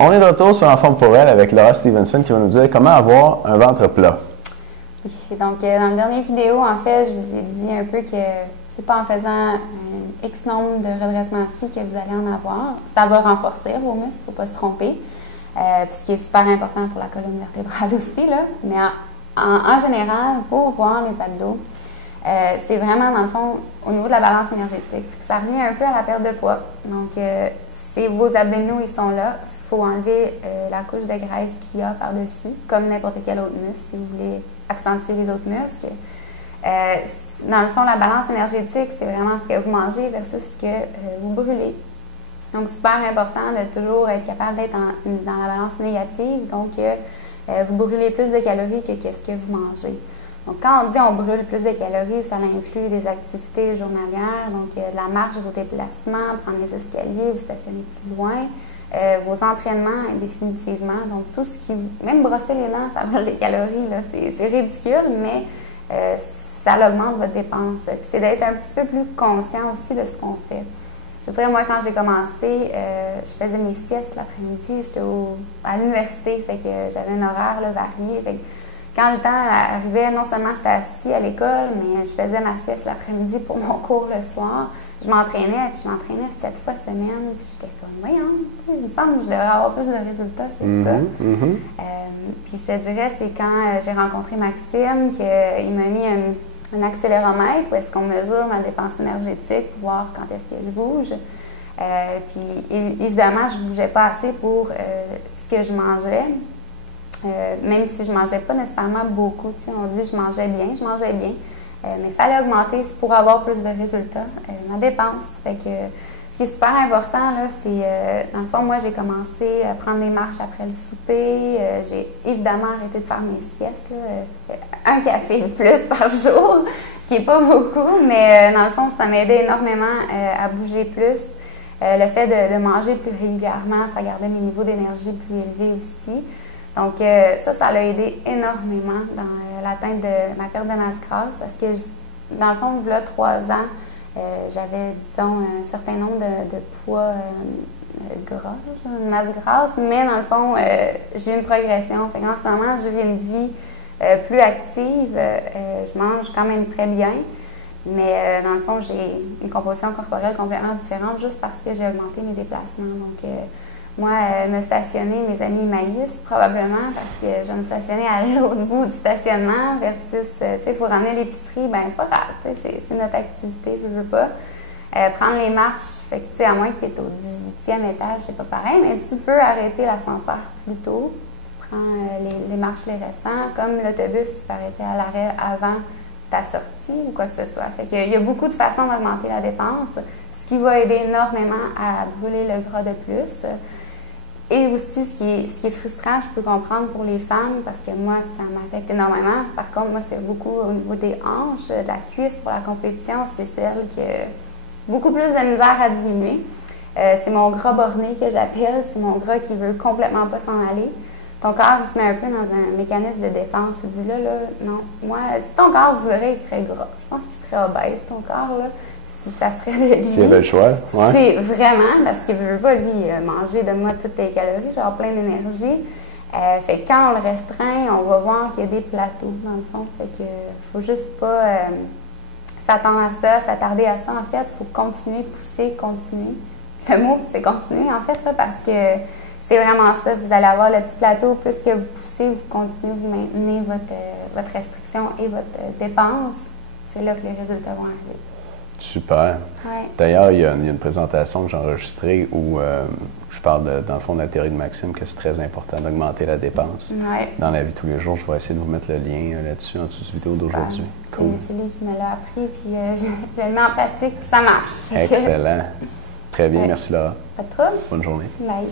On est de retour sur En forme pour elle avec Laura Stevenson qui va nous dire comment avoir un ventre plat. Donc, dans la dernière vidéo, en fait, je vous ai dit un peu que c'est pas en faisant un X nombre de redressements assis que vous allez en avoir. Ça va renforcer vos muscles, il ne faut pas se tromper. Ce qui est super important pour la colonne vertébrale aussi, là. Mais en général, pour voir les abdos, c'est vraiment, dans le fond, au niveau de la balance énergétique. Ça revient un peu à la perte de poids. Donc, vos abdominaux, ils sont là. Il faut enlever la couche de graisse qu'il y a par-dessus, comme n'importe quel autre muscle, si vous voulez accentuer les autres muscles. Dans le fond, la balance énergétique, c'est vraiment ce que vous mangez versus ce que vous brûlez. Donc, super important de toujours être capable d'être dans la balance négative. Donc, vous brûlez plus de calories que ce que vous mangez. Donc, quand on dit on brûle plus de calories, ça inclut des activités journalières, donc de la marche, vos déplacements, prendre les escaliers, vous stationner plus loin, vos entraînements définitivement. Donc, tout ce qui... Même brosser les dents, ça brûle des calories, là, c'est ridicule, mais ça augmente votre dépense. Puis c'est d'être un petit peu plus conscient aussi de ce qu'on fait. Je veux dire, moi, quand j'ai commencé, je faisais mes siestes l'après-midi, j'étais à l'université, fait que j'avais un horaire là, varié. Fait que quand le temps arrivait, non seulement j'étais assise à l'école, mais je faisais ma sieste l'après-midi pour mon cours le soir. Je m'entraînais, puis je m'entraînais 7 fois semaine, puis j'étais comme, voyons, il me semble que je devrais avoir plus de résultats que ça. Puis je te dirais, c'est quand j'ai rencontré Maxime qu'il m'a mis un accéléromètre où est-ce qu'on mesure ma dépense énergétique pour voir quand est-ce que je bouge. Puis évidemment, je ne bougeais pas assez pour ce que je mangeais. Même si je ne mangeais pas nécessairement beaucoup. On dit je mangeais bien, mais il fallait augmenter pour avoir plus de résultats, ma dépense. Fait que ce qui est super important, là, c'est, dans le fond, moi, j'ai commencé à prendre des marches après le souper. J'ai évidemment arrêté de faire mes siestes, là, un café de plus par jour, qui n'est pas beaucoup, mais dans le fond, ça m'aidait énormément à bouger plus. Le fait de manger plus régulièrement, ça gardait mes niveaux d'énergie plus élevés aussi. Donc, ça l'a aidé énormément dans l'atteinte de ma perte de masse grasse parce que, dans le fond, il y a 3 ans, j'avais, disons, un certain nombre de poids gras, une masse grasse, mais dans le fond, j'ai eu une progression. Fait qu'en ce moment, je vis une vie plus active. Je mange quand même très bien, mais dans le fond, j'ai une composition corporelle complètement différente juste parce que j'ai augmenté mes déplacements. Donc, moi, me stationner, mes amis m'haïssent probablement parce que je vais me stationner à l'autre bout du stationnement versus, tu sais, il faut ramener l'épicerie, ben c'est pas grave, c'est notre activité, je veux pas. Prendre les marches, fait que, tu sais, à moins que tu es au 18e étage, c'est pas pareil, mais tu peux arrêter l'ascenseur plus tôt. Tu prends les marches les restants, comme l'autobus, tu peux arrêter à l'arrêt avant ta sortie ou quoi que ce soit. Fait qu'il y a beaucoup de façons d'augmenter la dépense, ce qui va aider énormément à brûler le gras de plus. Et aussi, ce qui est frustrant, je peux comprendre pour les femmes, parce que moi, ça m'affecte énormément. Par contre, moi, c'est beaucoup au niveau des hanches, de la cuisse pour la compétition, c'est celle qui a beaucoup plus de misère à diminuer. C'est mon gras borné que j'appelle, c'est mon gras qui veut complètement pas s'en aller. Ton corps, il se met un peu dans un mécanisme de défense. Il dit là, non, moi, si ton corps voudrait, il serait gras. Je pense qu'il serait obèse, ton corps, là. Si ça serait de lui. C'est le choix, ouais. C'est vraiment, parce qu'il ne veut pas, lui, manger de moi toutes les calories, genre plein d'énergie. Fait que quand on le restreint, on va voir qu'il y a des plateaux, dans le fond. Fait que faut juste pas s'attendre à ça, s'attarder à ça. En fait, il faut continuer, pousser, continuer. Le mot, c'est continuer, en fait, là, parce que c'est vraiment ça. Vous allez avoir le petit plateau, plus que vous poussez, vous continuez, vous maintenez votre restriction et votre dépense. C'est là que les résultats vont arriver. Super. Ouais. D'ailleurs, il y a une présentation que j'ai enregistrée où je parle, dans le fond, de la théorie de Maxime, que c'est très important d'augmenter la dépense dans la vie de tous les jours. Je vais essayer de vous mettre le lien là-dessus en dessous de vidéo d'aujourd'hui. Cool. C'est lui qui me l'a appris, puis je le mets en pratique, puis ça marche. Excellent. Très bien, merci Laura. Pas de trouble. Bonne journée. Bye.